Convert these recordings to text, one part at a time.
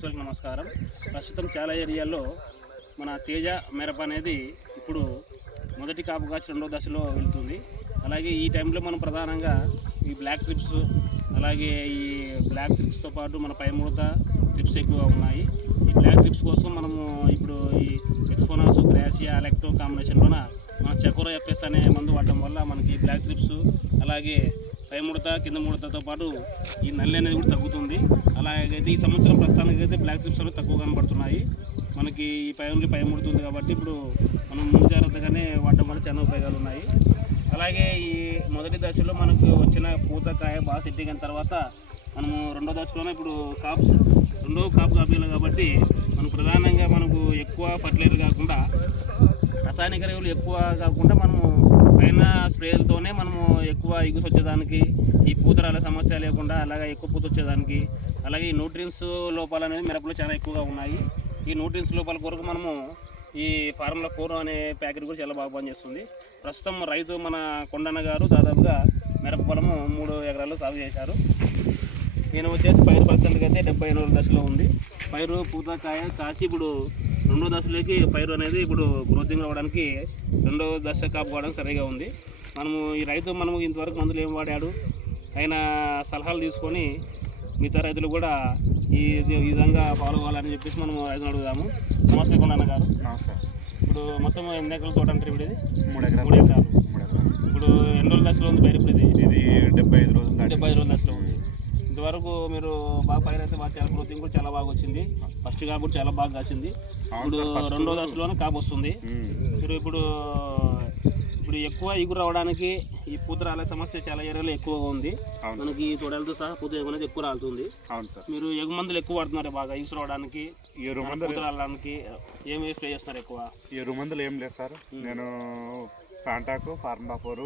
రైతులకు నమస్కారం. ప్రస్తుతం చాలా ఏరియాల్లో మన తేజ మిరప అనేది ఇప్పుడు మొదటి కాపు కాచి రెండో దశలో వెళ్తుంది. అలాగే ఈ టైంలో మనం ప్రధానంగా ఈ బ్లాక్ ట్రిప్స్ అలాగే ఈ బ్లాక్ ట్రిప్స్తో పాటు మన పై ముడత ట్రిప్స్ ఎక్కువగా ఉన్నాయి. ఈ బ్లాక్ ట్రిప్స్ కోసం మనము ఇప్పుడు ఈ ఎక్స్పోనాస్ గ్రాసియా అలెక్టో కాంబినేషన్లోన మన చకోర ఎఫ్ఎస్ అనే మందు వాడటం వల్ల మనకి బ్లాక్ ట్రిప్స్ అలాగే పై ముడత కింద ముడతతో పాటు ఈ నల్లి అనేది కూడా తగ్గుతుంది. అలాగైతే ఈ సంవత్సరం ప్రస్తుతానికి అయితే బ్లాక్ స్ట్రిప్స్ అనేవి తక్కువ కనబడుతున్నాయి. మనకి ఈ పై ఓన్లీ పై ముడుతుంది కాబట్టి ఇప్పుడు మనం ముందు జాగ్రత్తగానే వాడటం వల్ల చాలా ఉపయోగాలు ఉన్నాయి. అలాగే ఈ మొదటి దశలో మనకు వచ్చిన పూత కాయ బాగా సెట్టింగ్ అయిన తర్వాత మనము రెండో దశలోనే ఇప్పుడు కాప్స్ రెండో కాపు కాపీలు కాబట్టి మనం ప్రధానంగా మనకు ఎక్కువ ఫర్టిలైజర్ కాకుండా రసాయనిక ఎరువులు ఎక్కువ కాకుండా మనము పైన స్ప్రేలతోనే మనము ఎక్కువ ఇగుసు వచ్చేదానికి ఈ పూతరాల సమస్య లేకుండా అలాగే ఎక్కువ పూత వచ్చేదానికి అలాగే ఈ న్యూట్రియన్స్ లోపాలు అనేది మిరపలో చాలా ఎక్కువగా ఉన్నాయి. ఈ న్యూట్రియన్స్ లోపాల కొరకు మనము ఈ ఫార్ములా ఫోర్ అనే ప్యాకెట్ కూడా చాలా బాగా పనిచేస్తుంది. ప్రస్తుతం రైతు మన కొండన్న గారు దాదాపుగా మిరప పొలము మూడు ఎకరాలు సాగు చేశారు. నేను వచ్చేసి పైరు పర్సెంట్కి అయితే డెబ్బై ఎనిమిది దశలో ఉంది. పైరు పూత కాయ కాసి ఇప్పుడు రెండో దశలోకి పైరు అనేది ఇప్పుడు గ్రోతింగ్ అవ్వడానికి రెండో దశ కాపుకోవడానికి సరిగా ఉంది. మనము ఈ రైతు మనము ఇంతవరకు మందులు ఏం వాడాడు? ఆయన సలహాలు తీసుకొని మిగతా రైతులు కూడా ఈ విధంగా ఫాలో అవ్వాలని చెప్పేసి మనం రైతులు అడుగుదాము. నమస్తే కొండన్న గారు. నమస్తే. ఇప్పుడు మొత్తం ఎన్ని ఎకరాల తోట అంటారు ఇప్పుడు ఇది? మూడు ఎకరాలు. మూడు ఎకరాలు. ఇప్పుడు ఎన్ని రోజుల దశలో ఉంది పైరు ఇప్పుడు ఇది? ఇది డెబ్బై ఐదు రోజులు డెబ్బై ఐదు రోజుల దశలో ఉంది. ఇంతవరకు మీరు బాగా పైరు అయితే బాగా చాలా గ్రోతింగ్ కూడా చాలా బాగా వచ్చింది. ఫస్ట్ కాపు కూడా చాలా బాగా కాసింది. అవును ఇప్పుడు రెండో దశలోనే కాపు వస్తుంది. మీరు ఇప్పుడు ఇప్పుడు ఎక్కువ ఇగురు రావడానికి ఈ పూత రాలే సమస్య చాలా ఏరియాలో ఎక్కువగా ఉంది. మనకి ఈ తొడలతో సహా పూత అనేది ఎక్కువ రాలుతుంది. అవును సార్. మీరు ఎగు మందులు ఎక్కువ వాడుతున్నారు బాగా ఇగురు రావడానికి ఎరువు మందులు పూత రావడానికి ఏమి స్ప్రే చేస్తున్నారు ఎక్కువ? ఎరువు మందులు ఏం లేదు సార్. నేను ఫాంటాకు ఫార్మా ఫోర్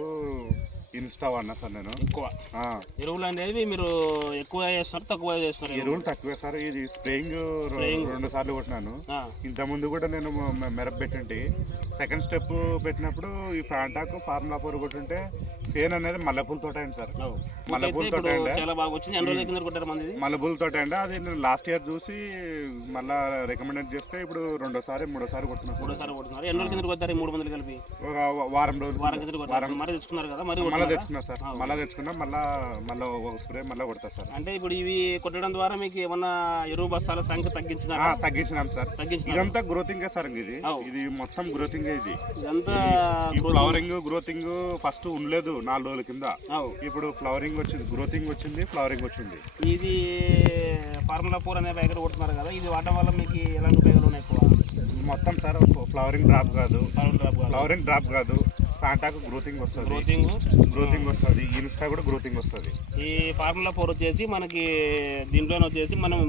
ఇన్స్టా వాడినా సార్ నేను. ఎక్కువ. ఎరువులు అనేది మీరు ఎక్కువ చేస్తున్నారు తక్కువ చేస్తున్నారు ఎరువులు? తక్కువే సార్ ఇది స్ప్రేయింగ్. రెండు సార్లు కొట్టినాను. ఆ, ఇంతకుముందు కూడా నేను మెరప పెట్టింటి. సెకండ్ స్టెప్ పెట్టినప్పుడు ఈ ఫాంటాకు ఫార్ములా ఫోర్ కొట్టుంటే సేన్ అనేది మల్లెపూల తోట అయింది సార్. ఇప్పుడు అండి? చాలా బాగా వచ్చింది. ఎన్ని రోజుల కింద కొట్టారు మల్లెపూల తోట అండి. అది నేను లాస్ట్ ఇయర్ చూసి మళ్ళా రికమెండ్ చేస్తే ఇప్పుడు రెండోసారి మూడోసారి కొడుతున్నాను సార్. మూడోసారి కొడుతున్నారు. ఎన్ని రోజుల కింద కొట్టారు మూడు మందులు కలిపి? ఒక వారం రోజులు వారం కింద కొట్టారు మరి తెచ్చుకున్నారు కదా మరి మళ్ళీ కొడుతున్నారా? తెచ్చుకున్నా సార్ మళ్ళీ తెచ్చుకున్నా మళ్ళా మళ్ళీ ఒక స్ప్రే మళ్ళీ కొడతా సార్. అంటే ఇప్పుడు ఇవి కొట్టడం ద్వారా మీకు ఏమన్నా ఎరువు బస్తాల సంఖ్య తగ్గించినారా? ఆ, తగ్గించినాం సార్. ఇదంతా గ్రోతింగ్ సార్ ఇది. ఇది మొత్తం గ్రోతింగ్ ఇది. ఇదంతా ఫ్లవరింగ్ గ్రోతింగ్ ఫస్ట్ ఉండలేదు. నాలుగు రోజుల కింద. ఇప్పుడు ఫ్లవరింగ్ వచ్చింది గ్రోతింగ్ వచ్చింది ఫ్లవరింగ్ వచ్చింది. ఇది ఫార్ములా ఫోర్ అనే ప్యాకెట్ కొడుతున్నారు కదా ఇది వాడడం వల్ల మీకు ఎలాంటి ఉపయోగాలు ఉన్నాయి మొత్తం సార్ ఫ్లవరింగ్ డ్రాప్ కాదు. ఫార్ములా డ్రాప్ కాదు. ఫ్లవరింగ్ డ్రాప్ కాదు. కాంటాకు గ్రోతింగ్ వస్తుంది. గ్రోతింగ్. గ్రోతింగ్ వస్తుంది. ఇన్స్టా కూడా గ్రోతింగ్ వస్తుంది. ఈ ఫార్ములా ఫోర్ వచ్చేసి మనకి దీంట్లోనే వచ్చేసి మనం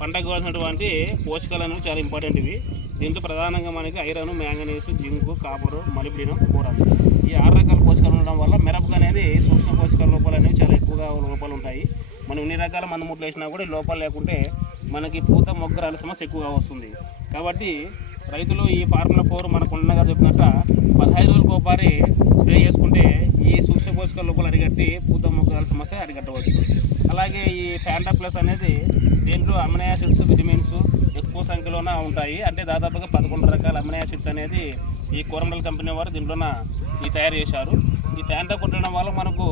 పంటకు కావాల్సినటువంటి పోషకాలు అనేవి చాలా ఇంపార్టెంట్ ఇవి. దీంట్లో ప్రధానంగా మనకి iron manganese zinc copper molybdenum boron. ఈ ఆరు రకాల ఉండడం వల్ల మిరపకు అనేది సూక్ష్మ పోషకాల లోపాలు అనేవి చాలా ఎక్కువగా లోపాలు ఉంటాయి. మనం ఎన్ని రకాల మందుముట్లు వేసినా కూడా లోపాలు లేకుంటే మనకి పూత మొగ్గ రాలి సమస్య ఎక్కువగా వస్తుంది. కాబట్టి రైతులు ఈ ఫార్ములా ఫోర్ మనకు ఉండగా చెప్పినట్ట పదహైదు రోజులకు ఒకసారి స్ప్రే చేసుకుంటే ఈ సూక్ష్మ పోషకాల లోపల అరిగట్టి పూత మొగ్గల సమస్య అరిగట్టవచ్చు అలాగే ఈ ఫ్యాంటా ప్లస్ అనేది దీంట్లో అమినాయాసిడ్స్ విటమిన్స్ ఎక్కువ సంఖ్యలోన ఉంటాయి. అంటే దాదాపుగా పదకొండు రకాల అమినాయాసిడ్స్ అనేది ఈ కోరండల్ కంపెనీ వారు దీంట్లోన ఈ తయారు చేశారు. ఈ ఫ్యాంటా కొట్టడం వల్ల మనకు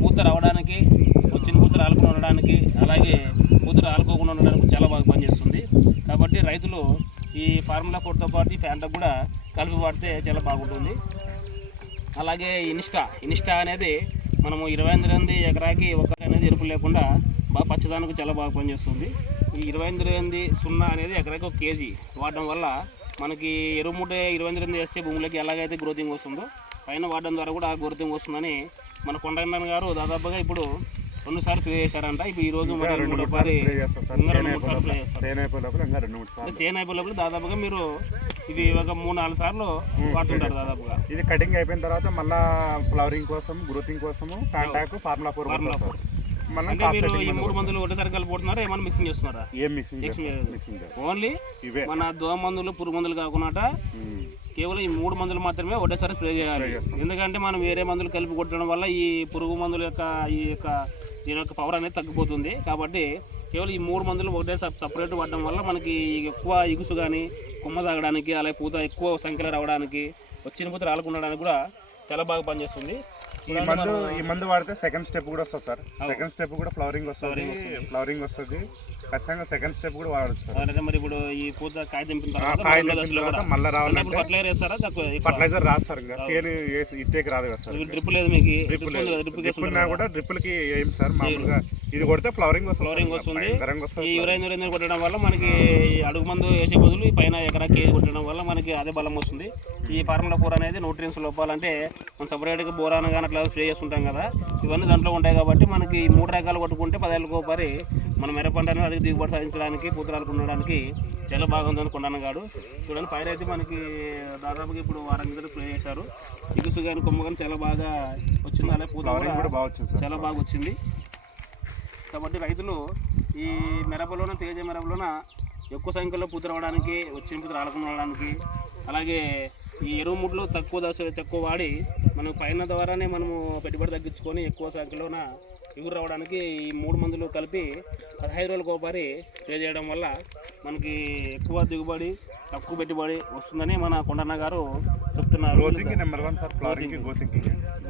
పూత రావడానికి వచ్చిన పూత రాలకుండా ఉండడానికి అలాగే పూత రాలుకోకుండా ఉండడానికి చాలా బాగా పనిచేస్తుంది. కాబట్టి రైతులు ఈ ఫార్ములా ఫోర్తో పాటు ఈ ఫ్యాంటా కూడా కలిపి వాడితే చాలా బాగుంటుంది. అలాగే ఇన్స్టా ఇన్స్టా అనేది మనము ఇరవై ఎనిమిది ఎకరాకి ఒక అనేది ఎరుపు లేకుండా బాగా పచ్చదానికి చాలా బాగా పనిచేస్తుంది. ఈ ఇరవై ఎనిమిది సున్నా అనేది ఎకరాకి ఒక కేజీ వాడడం వల్ల మనకి ఎరువు మూట ఇరవై ఎనిమిది వేస్తే భూములకి ఎలాగైతే గ్రోతింగ్ వస్తుందో పైన వాడడం ద్వారా కూడా ఆ గ్రోతింగ్ వస్తుందని మన కొండన్న గారు దాదాపుగా ఇప్పుడు రెండు సార్లు ప్లే చేశారంట. ఇప్పుడు ఈ రోజు ఇంకా మరి రెండు మూడో మూడు సార్లు సారి స్ప్రే చేస్తా సార్. ఇంకా రెండు సేన్ మూడు సార్లు ప్లే అయిపోయినప్పుడు చేస్తారు. సేన్ అయిపోయినప్పుడు ఇంకా రెండు మూడు అంటే సార్లు. సేన్ అయిపోయినప్పుడు దాదాపుగా మీరు ఇది ఒక మూడు నాలుగు సార్లు వాడుతుంటారు దాదాపుగా. ఇది కటింగ్ అయిపోయిన తర్వాత మళ్ళా ఫ్లవరింగ్ కోసం గ్రోతింగ్ కోసము కాంటాకు ఫార్ములా ఫోర్ Formula సార్. మనం అంటే మీరు ఈ మూడు మందులు ఒకటేసారి కలిపి ఏమైనా మిక్సింగ్ చేస్తున్నారా? ఏం మిక్సింగ్. మిక్సింగ్ ఓన్లీ ఇవే. మన దోమ మందులు పురుగు మందులు కాకుండా ఉమ్. కేవలం ఈ మూడు మందులు మాత్రమే ఒకటేసారి స్ప్రే చేయాలి. ఎందుకంటే మనం వేరే మందులు కలిపి కొట్టడం వల్ల ఈ పురుగు మందుల యొక్క ఈ యొక్క దీని యొక్క పవర్ అనేది తగ్గిపోతుంది. కాబట్టి కేవలం ఈ మూడు మందులు ఒకటే సపరేట్ వాడడం వల్ల మనకి ఎక్కువ ఇగుసు కానీ కొమ్మ తాగడానికి అలాగే పూత ఎక్కువ సంఖ్యలో రావడానికి వచ్చిన పూత రాలకుండడానికి కూడా చాలా బాగా పనిచేస్తుంది. ఈ మందు ఈ మందు వాడితే సెకండ్ స్టెప్ కూడా వస్తుంది సార్. సెకండ్ స్టెప్ కూడా ఫ్లవరింగ్ వస్తుంది ఫ్లవరింగ్ వస్తుంది. ఖచ్చితంగా సెకండ్ స్టెప్ కూడా వాడచ్చు మరి ఇప్పుడు ఈ పూత కాయ తెంపిన ఆ తర్వాత మళ్ళీ రావాలంటే ఫర్టిలైజర్ వేస్తారా? ఫర్టిలైజర్ రాదు సార్ ఇంకా. వేసి ఇత్తేకి రాదు కదా సార్ డ్రిప్ లేదు మీకు. డ్రిప్ లేదు. డ్రిప్ కూడా డ్రిప్పులకి ఏం సార్? మామూలుగా ఇది కొడితే ఫ్లవరింగ్ సార్. వస్తుంది. ఈ యురైన్ యురైన్ కొట్టడం వల్ల మనకి అడుగు మందు వేసే బదులు పైన ఎకరా కేజీ కొట్టడం వల్ల మనకి అదే బలం వస్తుంది. ఈ ఫార్ములా ఫోర్ అనేది న్యూట్రియన్స్ లోపాలంటే మనం సపరేట్గా బోరాన్ కానీ అట్లా స్ప్రే చేస్తుంటాం కదా ఇవన్నీ దాంట్లో ఉంటాయి కాబట్టి మనకి మూడు రకాలు కొట్టుకుంటే పదేళ్ళకు ఒకసారి మన మిరపంట అనేది అధిక దిగుబడి సాధించడానికి పూతరాలకు ఉండడానికి చాలా బాగుందని కొండనగాడు చూడండి పైన అయితే మనకి దాదాపుగా ఇప్పుడు వారం కింద స్ప్రే చేశారు. ఇగుసు కానీ కొమ్మ కానీ చాలా బాగా వచ్చింది. అలాగే పూత ఫ్లవరింగ్ కూడా కూడా వచ్చింది చాలా బాగా వచ్చింది. కాబట్టి రైతులు ఈ మిరపలోన తేజ మిరపలోన ఎక్కువ సంఖ్యలో పూత రావడానికి వచ్చిన పూత రాలకుండా అలాగే ఈ ఎరువు ముడ్లు తక్కువ దశ తక్కువ వాడి మనం పైన ద్వారానే మనము పెట్టుబడి తగ్గించుకొని ఎక్కువ సంఖ్యలోన ఎగురు రావడానికి ఈ మూడు మందులు కలిపి పదహైదు రోజులకు ఒకసారి స్ప్రే చేయడం వల్ల మనకి ఎక్కువ దిగుబడి తక్కువ పెట్టుబడి వస్తుందని మన కొండన్న గారు చెప్తున్నారు. Number one sir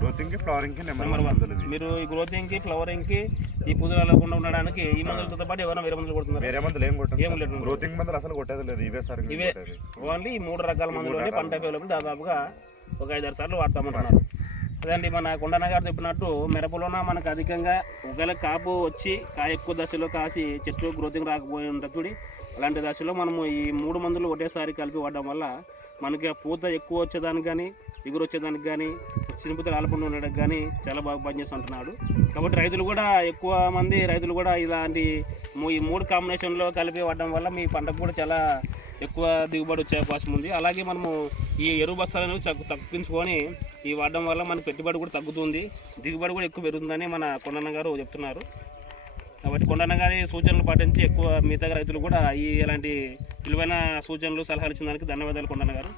growthing flowering number one మందులు. మీరు ఈ గ్రోతింగ్కి ఫ్లవరింగ్కి ఈ పూజలు వెళ్ళకుండా ఉండడానికి ఈ మందులతో పాటు ఎవరైనా వేరే మందులు కొడుతున్నారు వేరే మందులు ఏం కొట్టదు ఏం. లేదు. గ్రోతింగ్ మందులు అసలు కొట్టేది లేదు ఇవే సార్ ఇవే. ఓన్లీ ఈ మూడు రకాల మందులోనే పంట అవైలబుల్ దాదాపుగా ఒక ఐదారు సార్లు వాడతామంటున్నారు అదండి మన కొండన్న గారు చెప్పినట్టు మిరపలోన మనకు అధికంగా ఒకవేళ కాపు వచ్చి కాయ ఎక్కువ దశలో కాసి చెట్టు గ్రోతింగ్ రాకపోయి ఉంటుంది చూడి అలాంటి దశలో మనము ఈ మూడు మందులు ఒకటేసారి కలిపి వాడడం వల్ల మనకి ఆ పూత ఎక్కువ వచ్చేదానికి కానీ ఎగురు వచ్చేదానికి కానీ వచ్చిన ఆలపండి ఉండడానికి కానీ చాలా బాగా పనిచేస్తుంటున్నాడు కాబట్టి రైతులు కూడా ఎక్కువ మంది రైతులు కూడా ఇలాంటి మూ- ఈ మూడు కాంబినేషన్లో కలిపి వాడడం వల్ల మీ పంటకు కూడా చాలా ఎక్కువ దిగుబడి వచ్చే అవకాశం ఉంది. అలాగే మనము ఈ ఎరువు బస్తాలను తగ్గు- తగ్గించుకొని ఈ వాడడం వల్ల మన పెట్టుబడి కూడా తగ్గుతుంది. దిగుబడి కూడా ఎక్కువ పెరుగుతుందని మన కొండన్న గారు చెప్తున్నారు. కాబట్టి కొండన్న గారి సూచనలు పాటించి ఎక్కువ మిగతా రైతులు కూడా ఈ ఇలాంటి విలువైన సూచనలు సలహాలు ఇచ్చిన దానికి ధన్యవాదాలు కొండన్న గారు.